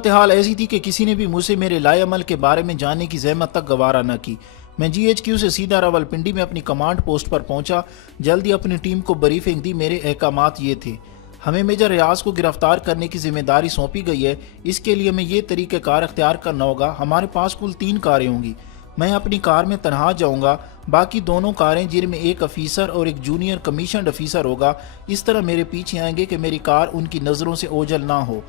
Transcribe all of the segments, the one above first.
صورتحال ایسی تھی کہ کسی نے بھی مجھ سے میرے لائے عمل کے بارے میں جاننے کی زحمت تک گوارا نہ کی۔ میں GHQ سے سیدھا راولپنڈی میں اپنی کمانڈ پوسٹ پر پہنچا، جلدی اپنی ٹیم کو بریفنگ دی۔ میرے احکامات یہ تھے: ہمیں میجر ریاض کو گرفتار کرنے کی ذمہ داری سونپی گئی ہے، اس کے لیے ہمیں یہ طریقہ کار اختیار کرنا ہوگا۔ ہمارے پاس کل 3 کاریں ہوں گی، میں اپنی کار میں تنہا جاؤں گا، باقی 2 کاریں جن میں ایک آفیسر اور ایک جونیئر کمیشنڈ آفیسر ہوگا اس طرح میرے پیچھے آئیں گے کہ میری کار ان کی نظروں سے اوجھل نہ ہو۔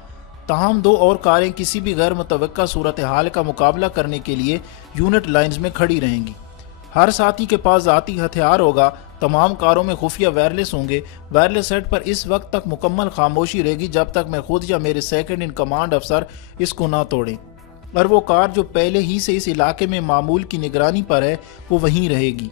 تاہم 2 اور کاریں کسی بھی غیر متوقع صورتحال کا مقابلہ کرنے کے لیے یونٹ لائنز میں کھڑی رہیں گی۔ ہر ساتھی کے پاس ذاتی ہتھیار ہوگا، تمام کاروں میں خفیہ وائرلیس ہوں گے۔ وائرلیس سیٹ پر اس وقت تک مکمل خاموشی رہے گی جب تک میں خود یا میرے سیکنڈ ان کمانڈ افسر اس کو نہ توڑیں، اور وہ کار جو پہلے ہی سے اس علاقے میں معمول کی نگرانی پر ہے وہ وہیں رہے گی۔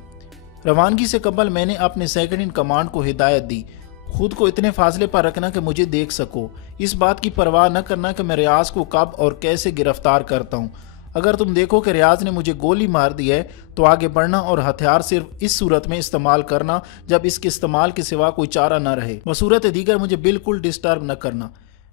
روانگی سے قبل میں نے اپنے سیکنڈ ان کمانڈ کو ہدایت دی: خود کو اتنے فاصلے پر رکھنا کہ مجھے دیکھ سکو، اس بات کی پرواہ نہ کرنا کہ میں ریاض کو کب اور کیسے گرفتار کرتا ہوں۔ اگر تم دیکھو کہ ریاض نے مجھے گولی مار دی ہے تو آگے بڑھنا اور ہتھیار صرف اس صورت میں استعمال کرنا جب اس کے استعمال کے سوا کوئی چارہ نہ رہے، بصورت دیگر مجھے بالکل ڈسٹرب نہ کرنا۔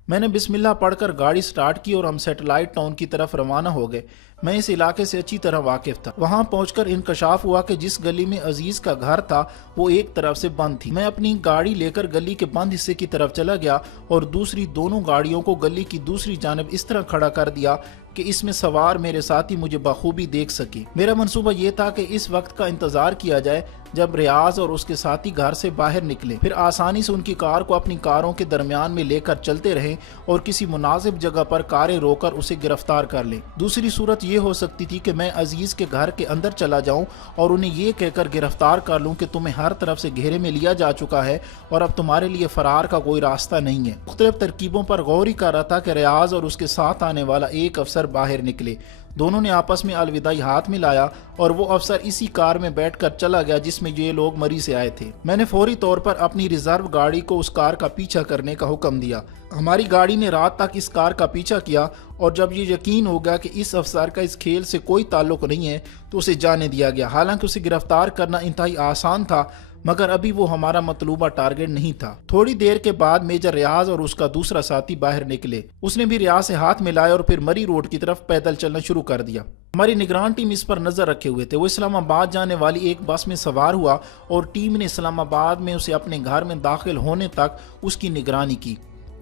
میں نے بسم اللہ پڑھ کر گاڑی سٹارٹ کی اور ہم سیٹلائٹ ٹاؤن کی طرف روانہ ہو گئے۔ میں اس علاقے سے اچھی طرح واقف تھا۔ وہاں پہنچ کر انکشاف ہوا کہ جس گلی میں عزیز کا گھر تھا وہ ایک طرف سے بند تھی۔ میں اپنی گاڑی لے کر گلی کے بند حصے کی طرف چلا گیا اور دوسری 2 گاڑیوں کو گلی کی دوسری جانب اس طرح کھڑا کر دیا کہ اس میں سوار میرے ساتھی مجھے بخوبی دیکھ سکے۔ میرا منصوبہ یہ تھا کہ اس وقت کا انتظار کیا جائے جب ریاض اور اس کے ساتھی گھر سے باہر نکلے، پھر آسانی سے ان کی کار کو اپنی کاروں کے درمیان میں لے کر چلتے رہیں اور کسی مناسب جگہ پر کاریں روک کر اسے گرفتار کر لیں۔ دوسری صورت یہ ہو سکتی تھی کہ میں عزیز کے گھر کے اندر چلا جاؤں اور انہیں یہ کہہ کر گرفتار کر لوں کہ تمہیں ہر طرف سے گھیرے میں لیا جا چکا ہے اور اب تمہارے لیے فرار کا کوئی راستہ نہیں ہے۔ مختلف ترکیبوں پر غور ہی کر رہا تھا کہ ریاض اور اس کے ساتھ آنے والا ایک افسر باہر نکلے۔ دونوں نے آپس میں الوداعی ہاتھ ملایا اور وہ افسر اسی کار میں بیٹھ کر چلا گیا جس میں یہ لوگ مری سے آئے تھے۔ میں نے فوری طور پر اپنی ریزرو گاڑی کو اس کار کا پیچھا کرنے کا حکم دیا۔ ہماری گاڑی نے رات تک اس کار کا پیچھا کیا اور جب یہ یقین ہو گیا کہ اس افسر کا اس کھیل سے کوئی تعلق نہیں ہے تو اسے جانے دیا گیا۔ حالانکہ اسے گرفتار کرنا انتہائی آسان تھا مگر ابھی وہ ہمارا مطلوبہ ٹارگٹ نہیں تھا۔ تھوڑی دیر کے بعد میجر ریاض اور اس کا دوسرا ساتھی باہر نکلے۔ اس نے بھی ریاض سے ہاتھ ملایا اور پھر مری روڈ کی طرف پیدل چلنا شروع کر دیا۔ ہماری نگران ٹیم اس پر نظر رکھے ہوئے تھے۔ وہ اسلام آباد جانے والی ایک بس میں سوار ہوا اور ٹیم نے اسلام آباد میں اسے اپنے گھر میں داخل ہونے تک اس کی نگرانی کی۔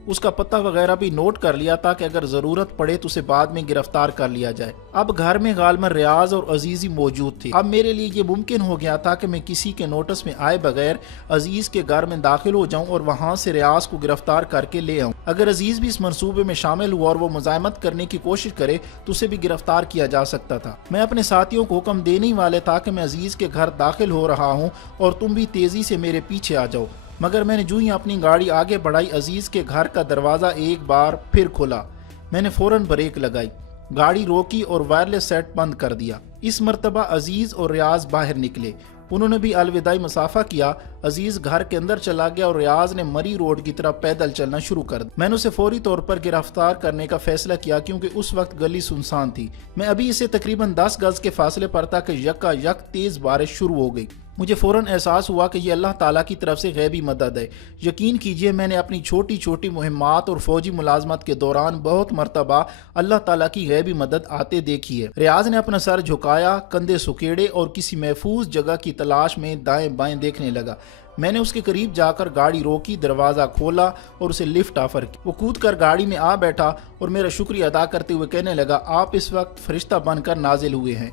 اس کا پتہ وغیرہ بھی نوٹ کر لیا تاکہ اگر ضرورت پڑے تو اسے بعد میں گرفتار کر لیا جائے۔ اب گھر میں غالباً ریاض اور عزیز موجود تھے۔ اب میرے لیے یہ ممکن ہو گیا تھا کہ میں کسی کے نوٹس میں آئے بغیر عزیز کے گھر میں داخل ہو جاؤں اور وہاں سے ریاض کو گرفتار کر کے لے آؤں۔ اگر عزیز بھی اس منصوبے میں شامل ہوا اور وہ مزاحمت کرنے کی کوشش کرے تو اسے بھی گرفتار کیا جا سکتا تھا۔ میں اپنے ساتھیوں کو حکم دینے والے تھا کہ میں عزیز کے گھر داخل ہو رہا ہوں اور تم بھی تیزی سے میرے پیچھے آ جاؤ، مگر میں نے جو ہی اپنی گاڑی آگے بڑھائی عزیز کے گھر کا دروازہ ایک بار پھر کھلا۔ میں نے فوراً بریک لگائی، گاڑی روکی اور وائرلیس سیٹ بند کر دیا۔ اس مرتبہ عزیز اور ریاض باہر نکلے، انہوں نے بھی الوداعی مصافحہ کیا۔ عزیز گھر کے اندر چلا گیا اور ریاض نے مری روڈ کی طرف پیدل چلنا شروع کر دیا۔ میں نے اسے فوری طور پر گرفتار کرنے کا فیصلہ کیا کیونکہ اس وقت گلی سنسان تھی۔ میں ابھی اسے تقریباً 10 گز کے فاصلے پر تھا کہ یکا یک تیز بارش شروع ہو گئی۔ مجھے فوراً احساس ہوا کہ یہ اللہ تعالیٰ کی طرف سے غیبی مدد ہے۔ یقین کیجئے میں نے اپنی چھوٹی چھوٹی مہمات اور فوجی ملازمت کے دوران بہت مرتبہ اللہ تعالیٰ کی غیبی مدد آتے دیکھی ہے۔ ریاض نے اپنا سر جھکایا، کندھے سکیڑے اور کسی محفوظ جگہ کی تلاش میں دائیں بائیں دیکھنے لگا۔ میں نے اس کے قریب جا کر گاڑی روکی، دروازہ کھولا اور اسے لفٹ آفر کی۔ وہ کود کر گاڑی میں آ بیٹھا اور میرا شکریہ ادا کرتے ہوئے کہنے لگا، آپ اس وقت فرشتہ بن کر نازل ہوئے ہیں۔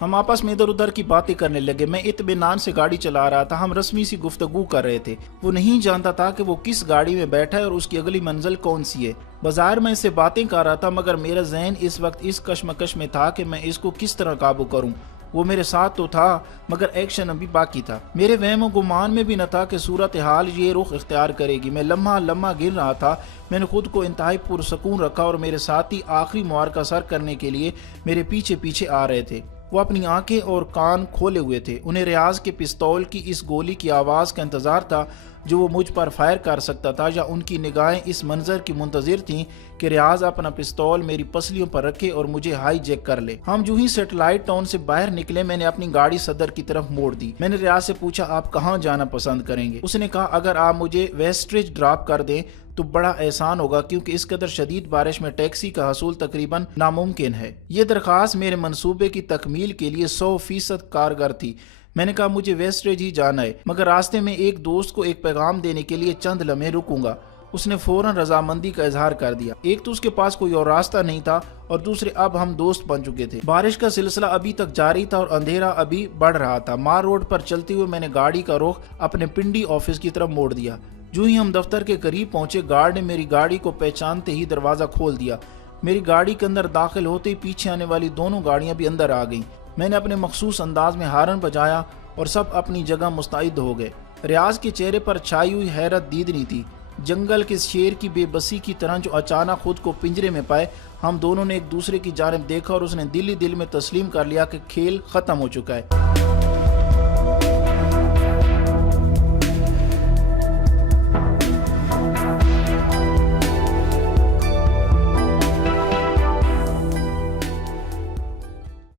ہم آپس میں ادھر ادھر کی باتیں کرنے لگے۔ میں اطمینان سے گاڑی چلا رہا تھا، ہم رسمی سی گفتگو کر رہے تھے۔ وہ نہیں جانتا تھا کہ وہ کس گاڑی میں بیٹھا ہے اور اس کی اگلی منزل کون سی ہے۔ بظاہر میں اس سے باتیں کر رہا تھا مگر میرا ذہن اس وقت اس کشمکش میں تھا کہ میں اس کو کس طرح قابو کروں۔ وہ میرے ساتھ تو تھا مگر ایکشن ابھی باقی تھا۔ میرے وہم و گمان میں بھی نہ تھا کہ صورتحال یہ رخ اختیار کرے گی۔ میں لمحہ لمحہ گر رہا تھا۔ میں نے خود کو انتہائی پرسکون رکھا اور میرے ساتھی آخری معرکہ سر کرنے کے لیے میرے پیچھے پیچھے آ رہے تھے۔ وہ اپنی آنکھیں اور کان کھولے ہوئے تھے۔ انہیں ریاض کے پستول کی اس گولی کی آواز کا انتظار تھا جو وہ مجھ پر فائر کر سکتا تھا، یا ان کی نگاہیں اس منظر کی منتظر تھیں کہ ریاض اپنا پستول میری پسلیوں پر رکھے اور مجھے ہائی جیک کر لے۔ ہم جو ہی سیٹلائٹ ٹاؤن سے باہر نکلے میں نے اپنی گاڑی صدر کی طرف موڑ دی۔ میں نے ریاض سے پوچھا، آپ کہاں جانا پسند کریں گے؟ اس نے کہا، اگر آپ مجھے ویسٹریج ڈراپ کر دیں تو بڑا احسان ہوگا، کیونکہ اس قدر شدید بارش میں ٹیکسی کا حصول تقریباً ناممکن ہے۔ یہ درخواست میرے منصوبے کی تکمیل کے لیے 100% کارگر تھی۔ میں نے کہا مجھے ویسٹریج ہی جانا ہے، مگر راستے میں ایک دوست کو ایک پیغام دینے کے لیے چند لمحے رکوں گا۔ اس نے فوراً رضامندی کا اظہار کر دیا۔ ایک تو اس کے پاس کوئی اور راستہ نہیں تھا، اور دوسرے اب ہم دوست بن چکے تھے۔ بارش کا سلسلہ ابھی تک جاری تھا اور اندھیرا ابھی بڑھ رہا تھا۔ مار روڈ پر چلتے ہوئے میں نے گاڑی کا رخ اپنے پنڈی آفس کی طرف موڑ دیا۔ جو ہی ہم دفتر کے قریب پہنچے، گارڈ نے میری گاڑی کو پہچانتے ہی دروازہ کھول دیا۔ میری گاڑی کے اندر داخل ہوتے ہی پیچھے آنے والی دونوں گاڑیاں بھی اندر آ گئیں۔ میں نے اپنے مخصوص انداز میں ہارن بجایا اور سب اپنی جگہ مستعد ہو گئے۔ ریاض کے چہرے پر چھائی ہوئی حیرت دیدنی تھی۔ جنگل کے شیر کی بے بسی کی طرح جو اچانک خود کو پنجرے میں پائے، ہم دونوں نے ایک دوسرے کی جانب دیکھا اور اس نے دل ہی دل میں تسلیم کر لیا کہ کھیل ختم ہو چکا ہے۔